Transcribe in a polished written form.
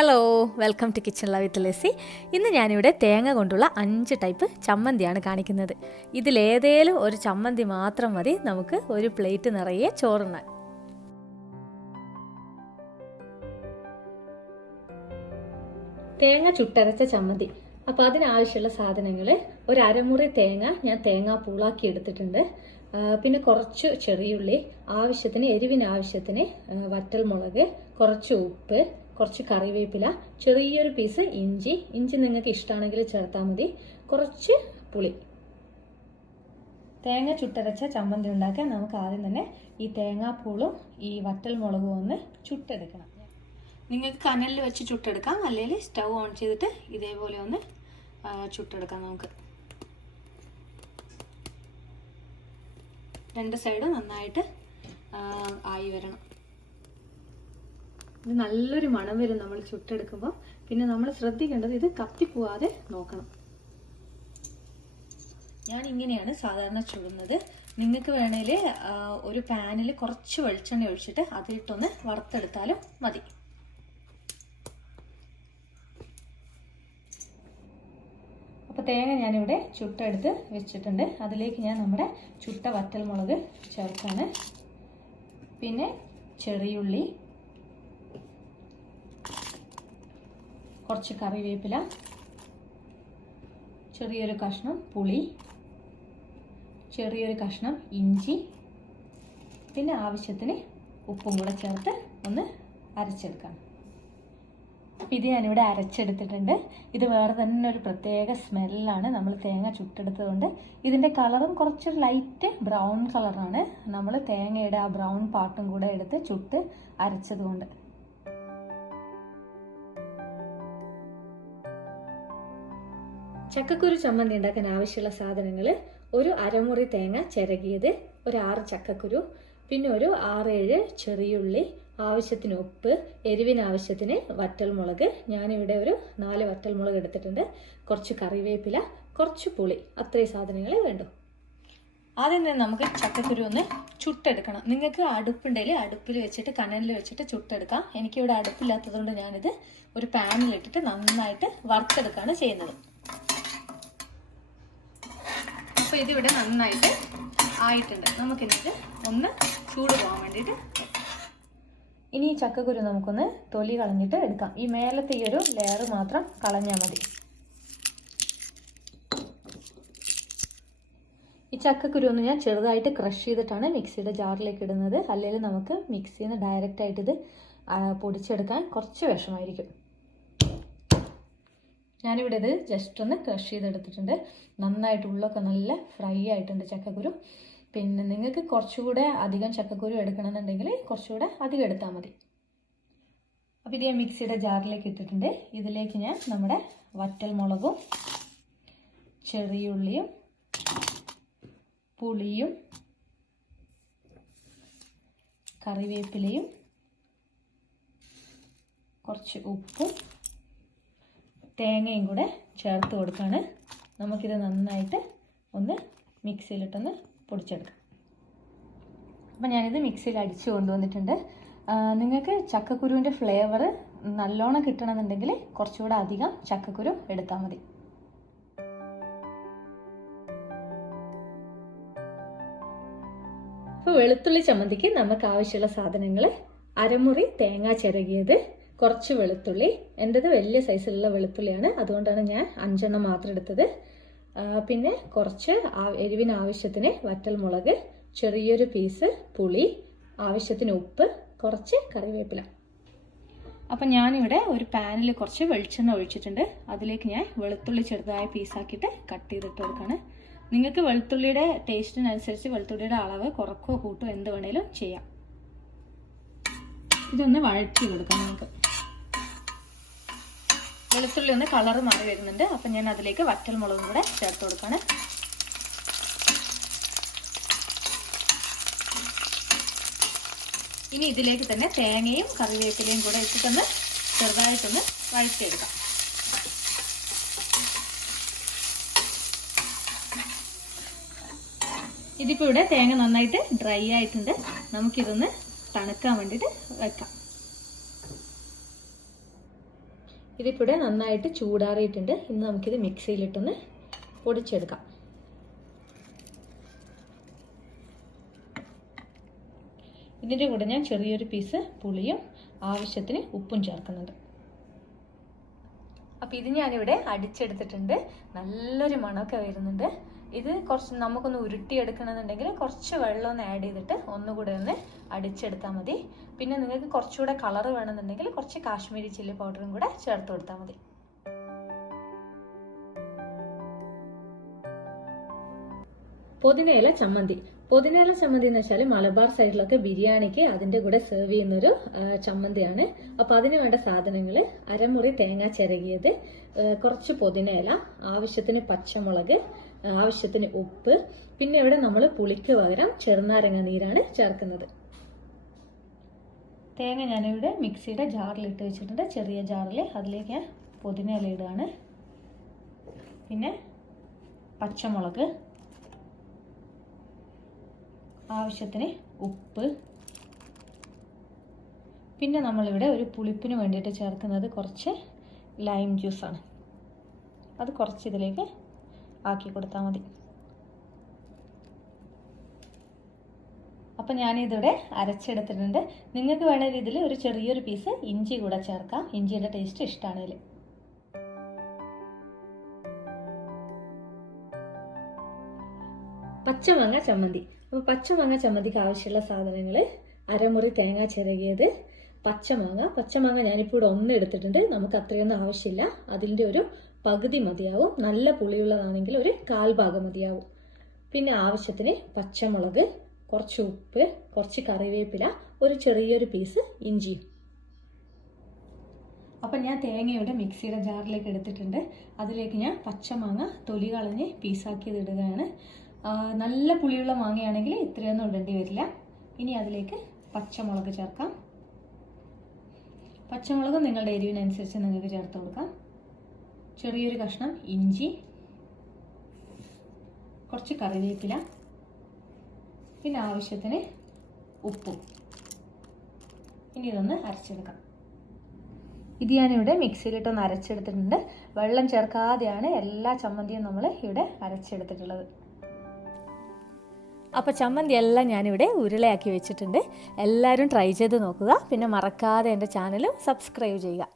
Hello, welcome to kitchen love with Lessy. ഇന്ന് ഞാനിവിടെ തേങ്ങ കൊണ്ടുള്ള 5 ടൈപ്പ് ചമ്മന്തിയാണ് കാണിക്കുന്നത്. ഇതിലേതേലും ഒരു ചമ്മന്തി മാത്രം മതി നമുക്ക് ഒരു പ്ലേറ്റ് നിറയെ ചോറുണ്ണാൻ. തേങ്ങ ചുട്ടരച്ച ചമ്മന്തി. അപ്പോൾ അതിനാവശ്യമുള്ള സാധനങ്ങൾ: ഒരു അരമുറി തേങ്ങ ഞാൻ തേങ്ങ പൂളാക്കി എടുത്തിട്ടുണ്ട്. പിന്നെ കുറച്ച് ചെറിയുള്ളി, ആവശ്യത്തിന് എരിവിന് ആവശ്യത്തിന് വറ്റൽമുളക്, കുറച്ച് ഉപ്പ്, കുറച്ച് കറിവേപ്പില, ചെറിയൊരു പീസ് ഇഞ്ചി നിങ്ങൾക്ക് ഇഷ്ടമാണെങ്കിൽ ചേർത്താൽ മതി, കുറച്ച് പുളി. തേങ്ങ ചുട്ടരച്ച ചമ്മന്തി ഉണ്ടാക്കാൻ നമുക്ക് ആദ്യം തന്നെ ഈ തേങ്ങാപ്പൂളും ഈ വറ്റൽമുളകും ഒന്ന് ചുട്ടെടുക്കണം. നിങ്ങൾക്ക് കനലിൽ വെച്ച് ചുട്ടെടുക്കാം, അല്ലെങ്കിൽ സ്റ്റൗ ഓൺ ചെയ്തിട്ട് ഇതേപോലെ ഒന്ന് ചുട്ടെടുക്കാം. നമുക്ക് രണ്ട് സൈഡും നന്നായിട്ട് ആയി വരണം. ഇത് നല്ലൊരു മണം വരും നമ്മൾ ചുട്ടെടുക്കുമ്പോൾ. പിന്നെ നമ്മൾ ശ്രദ്ധിക്കേണ്ടത് ഇത് കത്തിപ്പോവാതെ നോക്കണം. ഞാൻ ഇങ്ങനെയാണ് സാധാരണ ചുടുന്നത്. നിങ്ങൾക്ക് വേണേൽ ഒരു പാനിൽ കുറച്ച് വെളിച്ചെണ്ണ ഒഴിച്ചിട്ട് അതിലിട്ടൊന്ന് വറുത്തെടുത്താലും മതി. അപ്പോൾ തേങ്ങ ഞാനിവിടെ ചുട്ടെടുത്ത് വെച്ചിട്ടുണ്ട്. അതിലേക്ക് ഞാൻ നമ്മുടെ ചുട്ട വറ്റൽമുളക് ചേർക്കാണ്. പിന്നെ ചെറിയുള്ളി, കുറച്ച് കറിവേപ്പില, ചെറിയൊരു കഷ്ണം പുളി, ചെറിയൊരു കഷ്ണം ഇഞ്ചി, പിന്നെ ആവശ്യത്തിന് ഉപ്പും കൂടെ ചേർത്ത് ഒന്ന് അരച്ചെടുക്കാം. ഇത് ഞാനിവിടെ അരച്ചെടുത്തിട്ടുണ്ട്. ഇത് വേറെ തന്നെ ഒരു പ്രത്യേക സ്മെല്ലാണ് നമ്മൾ തേങ്ങ ചുട്ടെടുത്തതുകൊണ്ട്. ഇതിൻ്റെ കളറും കുറച്ച് ലൈറ്റ് ബ്രൗൺ കളറാണ്. നമ്മൾ തേങ്ങയുടെ ആ ബ്രൗൺ പാർട്ടും കൂടെ എടുത്ത് ചുട്ട് അരച്ചതുകൊണ്ട്. ചക്കക്കുരു ചമ്മന്തി ഉണ്ടാക്കാൻ ആവശ്യമുള്ള സാധനങ്ങൾ: ഒരു അരമുറി തേങ്ങ ചിരകിയത്, ഒരു 6 ചക്കക്കുരു, പിന്നെ ഒരു 6-7 ചെറിയുള്ളി, ആവശ്യത്തിന് ഉപ്പ്, എരിവിന് ആവശ്യത്തിന് വറ്റൽമുളക്, ഞാനിവിടെ ഒരു 4 വറ്റൽമുളക് എടുത്തിട്ടുണ്ട്, കുറച്ച് കറിവേപ്പില, കുറച്ച് പുളി. അത്രയും സാധനങ്ങളെ വേണ്ടു. ആദ്യം തന്നെ നമുക്ക് ചക്കക്കുരു ഒന്ന് ചുട്ടെടുക്കണം. നിങ്ങൾക്ക് അടുപ്പുണ്ടെങ്കിൽ അടുപ്പിൽ വെച്ചിട്ട് കനലിൽ വെച്ചിട്ട് ചുട്ടെടുക്കാം. എനിക്കിവിടെ അടുപ്പില്ലാത്തതുകൊണ്ട് ഞാനിത് ഒരു പാനിലിട്ടിട്ട് നന്നായിട്ട് വറുത്തെടുക്കുകയാണ് ചെയ്യുന്നത്. അപ്പോൾ ഇതിവിടെ നന്നായിട്ട് ആയിട്ടുണ്ട്. നമുക്കിത് ഒന്ന് ചൂട് പോകാൻ വേണ്ടിയിട്ട് ഇനി ഈ ചക്കക്കുരു നമുക്കൊന്ന് തൊലി കളഞ്ഞിട്ട് എടുക്കാം. ഈ മേലത്തെ ഈ ഒരു ലെയർ മാത്രം കളഞ്ഞാൽ മതി. ഈ ചക്കക്കുരു ഒന്ന് ഞാൻ ചെറുതായിട്ട് ക്രഷ് ചെയ്തിട്ടാണ് മിക്സിയുടെ ജാറിലേക്ക് ഇടുന്നത്. അല്ലെങ്കിൽ നമുക്ക് മിക്സിയിൽ നിന്ന് ഡയറക്റ്റായിട്ട് ഇത് പൊടിച്ചെടുക്കാൻ കുറച്ച് വിഷമായിരിക്കും. ഞാനിവിടെ ഇത് ജസ്റ്റ് ഒന്ന് ക്രഷ് ചെയ്തെടുത്തിട്ടുണ്ട്. നന്നായിട്ട് ഉള്ളൊക്കെ നല്ല ഫ്രൈ ആയിട്ടുണ്ട് ചക്കക്കുരു. പിന്നെ നിങ്ങൾക്ക് കുറച്ചുകൂടെ അധികം ചക്കക്കുരു എടുക്കണമെന്നുണ്ടെങ്കിൽ കുറച്ചുകൂടെ അധികം എടുത്താൽ മതി. അപ്പോൾ ഇത് ഞാൻ മിക്സിയുടെ ജാറിലേക്ക് ഇട്ടിട്ടുണ്ട്. ഇതിലേക്ക് ഞാൻ നമ്മുടെ വറ്റൽമുളകും ചെറിയുള്ളിയും പുളിയും കറിവേപ്പിലയും കുറച്ച് ഉപ്പും തേങ്ങയും കൂടെ ചേർത്ത് കൊടുക്കുകയാണ്. നമുക്കിത് നന്നായിട്ട് ഒന്ന് മിക്സിയിലിട്ടൊന്ന് പൊടിച്ചെടുക്കാം. അപ്പം ഞാനിത് മിക്സിയിൽ അടിച്ച് കൊണ്ടുവന്നിട്ടുണ്ട്. നിങ്ങൾക്ക് ചക്കക്കുരുവിൻ്റെ ഫ്ലേവർ നല്ലോണം കിട്ടണമെന്നുണ്ടെങ്കിൽ കുറച്ചുകൂടെ അധികം ചക്കക്കുരു എടുത്താൽ മതി. അപ്പോൾ വെളുത്തുള്ളി ചമ്മന്തിക്ക് നമുക്ക് ആവശ്യമുള്ള സാധനങ്ങൾ: അരമുറി തേങ്ങ ചിരകിയത്, കുറച്ച് വെളുത്തുള്ളി. എൻ്റെത് വലിയ സൈസിലുള്ള വെളുത്തുള്ളിയാണ്, അതുകൊണ്ടാണ് ഞാൻ 5 എണ്ണം മാത്രം എടുത്തത്. പിന്നെ കുറച്ച് എരിവിന് ആവശ്യത്തിന് വറ്റൽമുളക്, ചെറിയൊരു പീസ് പുളി, ആവശ്യത്തിന് ഉപ്പ്, കുറച്ച് കറിവേപ്പില. അപ്പം ഞാനിവിടെ ഒരു പാനിൽ കുറച്ച് വെളിച്ചെണ്ണ ഒഴിച്ചിട്ടുണ്ട്. അതിലേക്ക് ഞാൻ വെളുത്തുള്ളി ചെറുതായ പീസാക്കിയിട്ട് കട്ട് ചെയ്തിട്ട് കൊടുക്കുകയാണ്. നിങ്ങൾക്ക് വെളുത്തുള്ളിയുടെ ടേസ്റ്റിനനുസരിച്ച് വെളുത്തുള്ളിയുടെ അളവ് കുറക്കോ കൂട്ടോ എന്ത് വേണേലും ചെയ്യാം. ഇതൊന്ന് വഴറ്റി കൊടുക്കാം നമുക്ക്. വെളുത്തുള്ളി ഒന്ന് കളറ് മാറി വരുന്നുണ്ട്. അപ്പം ഞാൻ അതിലേക്ക് വറ്റൽമുളകും കൂടെ ചേർത്ത് കൊടുക്കുകയാണ്. ഇനി ഇതിലേക്ക് തന്നെ തേങ്ങയും കറിവേപ്പിലയും കൂടെ ഇട്ടിട്ടൊന്ന് ചെറുതായിട്ടൊന്ന് വഴറ്റിയെടുക്കാം. ഇതിപ്പോൾ ഇവിടെ തേങ്ങ നന്നായിട്ട് ഡ്രൈ ആയിട്ടുണ്ട്. നമുക്കിതൊന്ന് തണുക്കാൻ വേണ്ടിയിട്ട് വെക്കാം. ഇതിപ്പോൾ ഇവിടെ നന്നായിട്ട് ചൂടാറിയിട്ടുണ്ട്. ഇന്ന് നമുക്കിത് മിക്സിയിലിട്ടൊന്ന് പൊടിച്ചെടുക്കാം. ഇതിൻ്റെ കൂടെ ഞാൻ ചെറിയൊരു പീസ് പുളിയും ആവശ്യത്തിന് ഉപ്പും ചേർക്കുന്നുണ്ട്. അപ്പോൾ ഇത് ഞാനിവിടെ അടിച്ചെടുത്തിട്ടുണ്ട്. നല്ലൊരു മണമൊക്കെ വരുന്നുണ്ട്. ഇത് കുറച്ച് നമുക്കൊന്ന് ഉരുട്ടിയെടുക്കണമെന്നുണ്ടെങ്കിൽ കുറച്ച് വെള്ളം ഒന്ന് ആഡ് ചെയ്തിട്ട് ഒന്നുകൂടെ ഒന്ന് അടിച്ചെടുത്താൽ മതി. പിന്നെ നിങ്ങൾക്ക് കുറച്ചുകൂടെ കളർ വേണമെന്നുണ്ടെങ്കിൽ കുറച്ച് കാശ്മീരി ചില്ലി പൗഡറും കൂടെ ചേർത്ത് കൊടുത്താൽ മതി. പുതിനയില ചമ്മന്തി. പുതിനയില ചമ്മന്തി എന്ന് വെച്ചാൽ മലബാർ സൈഡിലൊക്കെ ബിരിയാണിക്ക് അതിൻ്റെ കൂടെ സെർവ് ചെയ്യുന്നൊരു ചമ്മന്തിയാണ്. അപ്പോൾ അതിന് വേണ്ട സാധനങ്ങൾ: അരമുറി തേങ്ങ ചിരകിയത്, കുറച്ച് പുതിനയില, ആവശ്യത്തിന് പച്ചമുളക്, ആവശ്യത്തിന് ഉപ്പ്. പിന്നെ ഇവിടെ നമ്മൾ പുളിക്ക് പകരം ചെറുനാരങ്ങ നീരാണ് ചേർക്കുന്നത്. തേങ്ങ ഞാനിവിടെ മിക്സിയുടെ ജാറിലിട്ട് വെച്ചിട്ടുണ്ട്, ചെറിയ ജാറിൽ. അതിലേക്ക് ഞാൻ പുതിനയില ഇടുകയാണ്. പിന്നെ പച്ചമുളക്, ആവശ്യത്തിന് ഉപ്പ്. പിന്നെ നമ്മളിവിടെ ഒരു പുളിപ്പിന് വേണ്ടിയിട്ട് ചേർക്കുന്നത് കുറച്ച് ലൈം ജ്യൂസാണ്. അത് കുറച്ച് ഇതിലേക്ക് ആക്കി കൊടുത്താൽ മതി. അപ്പം ഞാനിതിവിടെ അരച്ചെടുത്തിട്ടുണ്ട്. നിങ്ങൾക്ക് വേണമെങ്കിൽ ഇതിൽ ഒരു ചെറിയൊരു പീസ് ഇഞ്ചി കൂടെ ചേർക്കാം. ഇഞ്ചിയുടെ ടേസ്റ്റ് ഇഷ്ടമാണെങ്കിൽ. പച്ചമാങ്ങ ചമ്മന്തി. അപ്പോൾ പച്ചമാങ്ങ ചമ്മന്തിക്ക് ആവശ്യമുള്ള സാധനങ്ങൾ: അരമുറി തേങ്ങ ചിരകിയത്, പച്ചമാങ്ങ ഞാനിപ്പോൾ ഇവിടെ 1 എടുത്തിട്ടുണ്ട്. നമുക്ക് അത്രയൊന്നും ആവശ്യമില്ല, അതിൻ്റെ ഒരു പകുതി മതിയാവും. നല്ല പുളിയുള്ളതാണെങ്കിൽ ഒരു 1/4 ഭാഗം മതിയാവും. പിന്നെ ആവശ്യത്തിന് പച്ചമുളക്, കുറച്ച് ഉപ്പ്, കുറച്ച് കറിവേപ്പില, ഒരു ചെറിയൊരു പീസ് ഇഞ്ചി. അപ്പം ഞാൻ തേങ്ങയുടെ മിക്സിയുടെ ജാറിലേക്ക് എടുത്തിട്ടുണ്ട്. അതിലേക്ക് ഞാൻ പച്ചമാങ്ങ തൊലി കളഞ്ഞ് പീസാക്കിയത് ഇടുകയാണ്. നല്ല പുളിയുള്ള മാങ്ങയാണെങ്കിൽ ഇത്രയൊന്നും ഇടേണ്ടി വരില്ല. ഇനി അതിലേക്ക് പച്ചമുളക് ചേർക്കാം. പച്ചമുളക് നിങ്ങളുടെ എരിവിനനുസരിച്ച് നിങ്ങൾക്ക് ചേർത്ത് കൊടുക്കാം. ചെറിയൊരു കഷ്ണം ഇഞ്ചി, കുറച്ച് കറിവേപ്പില, പിന്നെ ആവശ്യത്തിന് ഉപ്പും. ഇനി ഇതൊന്ന് അരച്ചെടുക്കാം. ഇത് ഞാനിവിടെ മിക്സിയിലിട്ടൊന്ന് അരച്ചെടുത്തിട്ടുണ്ട്. വെള്ളം ചേർക്കാതെയാണ് എല്ലാ ചമ്മന്തിയും നമ്മൾ ഇവിടെ അരച്ചെടുത്തിട്ടുള്ളത്. അപ്പോൾ ചമ്മന്തി എല്ലാം ഞാനിവിടെ ഉരുളയാക്കി വെച്ചിട്ടുണ്ട്. എല്ലാവരും ട്രൈ ചെയ്ത് നോക്കുക. പിന്നെ മറക്കാതെ എൻ്റെ ചാനലും സബ്സ്ക്രൈബ് ചെയ്യുക.